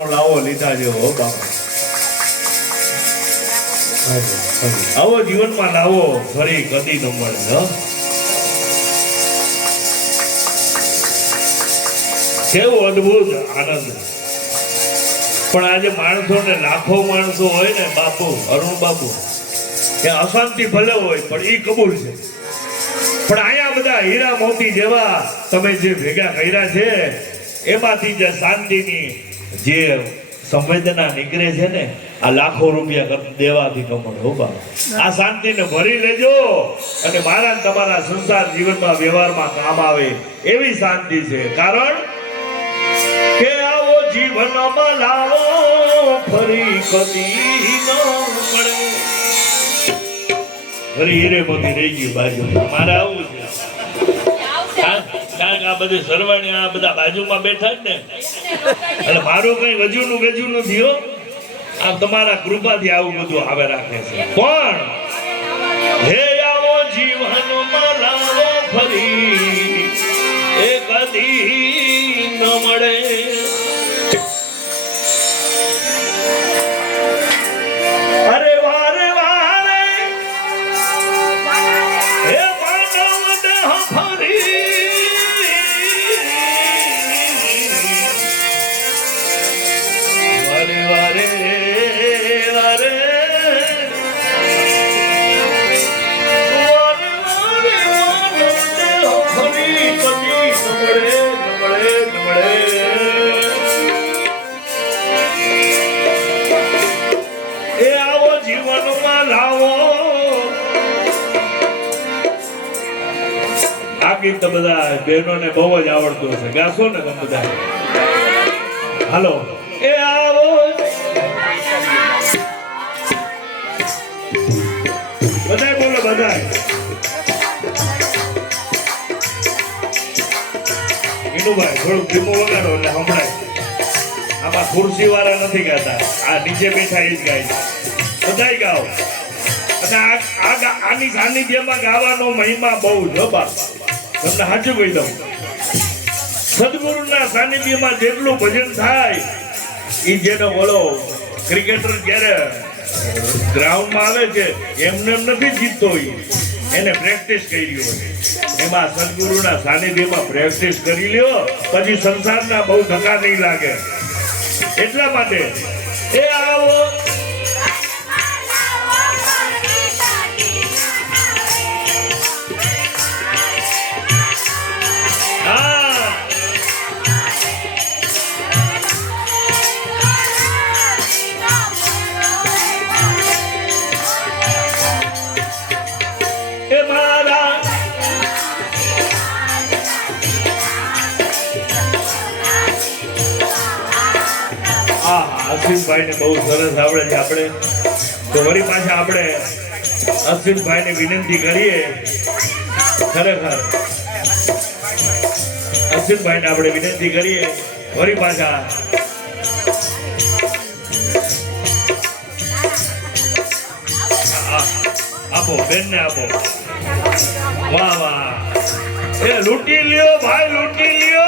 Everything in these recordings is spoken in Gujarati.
લાવો લીધા જેવો બાપા આવો જીવનમાં લાવો ફરી કદી ન મળે કેવો અદ્ભુત આનંદ. પણ આજે માણસો ને લાખો માણસો હોય ને બાપુ અરુણ બાપુ કે અશાંતિ ભલે હોય પણ એ કબૂલ છે. પણ અહીંયા બધા હીરા મોતી જેવા તમે જે ભેગા કર્યા છે એમાંથી જે શાંતિની જે સંવેદના નીકળે છે ને આ લાખો રૂપિયા દેવાથી ન મળે હો બાપ. આ શાંતિને ભરી લેજો અને મારા તમારા સંસાર જીવનમાં વ્યવહારમાં કામ આવે એવી શાંતિ છે. કારણ કે આવો જીવનમાં લાવો ફરી કદી ન મળે. ફરી હીરે મોતી રહી ગયું બાજુ મારે આવું છે. કારણ કે આ બધી સરવાણી આ બધા બાજુમાં બેઠા જ ને એટલે મારું કઈ ગજુ નું થયો. આ તમારા કૃપાથી આવું બધું આવે રાખે છે. પણ હે આવો જીવનમાં લાવો ફરી એ કદી ન મળે. અરે વારે વારે હે માનવ દેહ ફરી તો બધા બહેનોને બહુ જ આવડતું હશે. ગાશો ને તમે બધા? હાલો. એ આવો બધા બોલો બધા. વિનુભાઈ થોડુંક ધીમું વગાડો એટલે સંભળાય. આમાં ખુરશી વાળા નથી ગાતા, આ નીચે બેઠા એ જ ગાય. બધાય ગાઓ. અને આની સાનિધ્યમાં ગાવાનો મહિમા બહુ જ બાપ. તમને સાચું કહી દઉં, સદગુરુના સાનિધ્યમાં જેટલું ભજન થાય એ જેનો બોલો ક્રિકેટર જ્યારે ગ્રાઉન્ડમાં આવે છે એમને એમ નથી જીતતો, એને પ્રેક્ટિસ કરી હોય. એમાં સદગુરુના સાનિધ્યમાં પ્રેક્ટિસ કરી લ્યો પછી સંસારના બહુ ધક્કા નહીં લાગે. એટલા માટે એ આવો અશ્વિનભાઈ ને બહુ સરસ આવડે છે. આપણે તો વળી પાછા આપણે અશ્વિનભાઈ ને વિનંતી કરીએ, ખરેખર અશ્વિનભાઈ ને આપણે વિનંતી કરીએ વળી પાછા આપો બેન ને આપો. વાહ વાહ, એ લૂંટી લ્યો ભાઈ, લૂંટી લ્યો.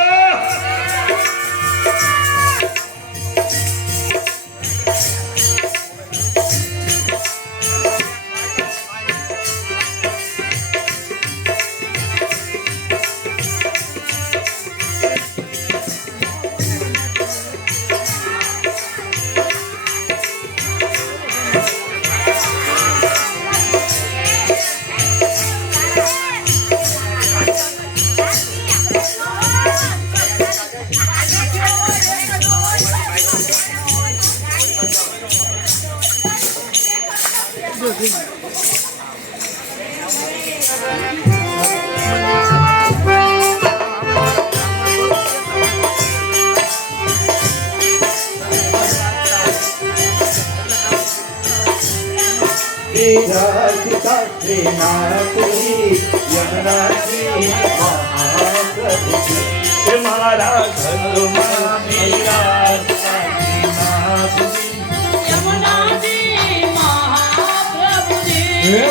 મારા ઘરમાં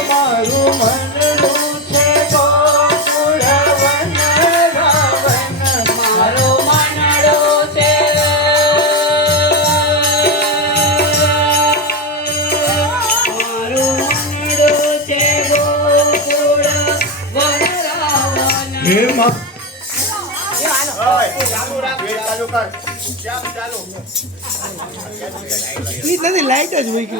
મારું મનડું છે ગોકુળ વન રાવણ. મારું મનડું છે હે માં ઈ નથી લાઈટ જ હોય કે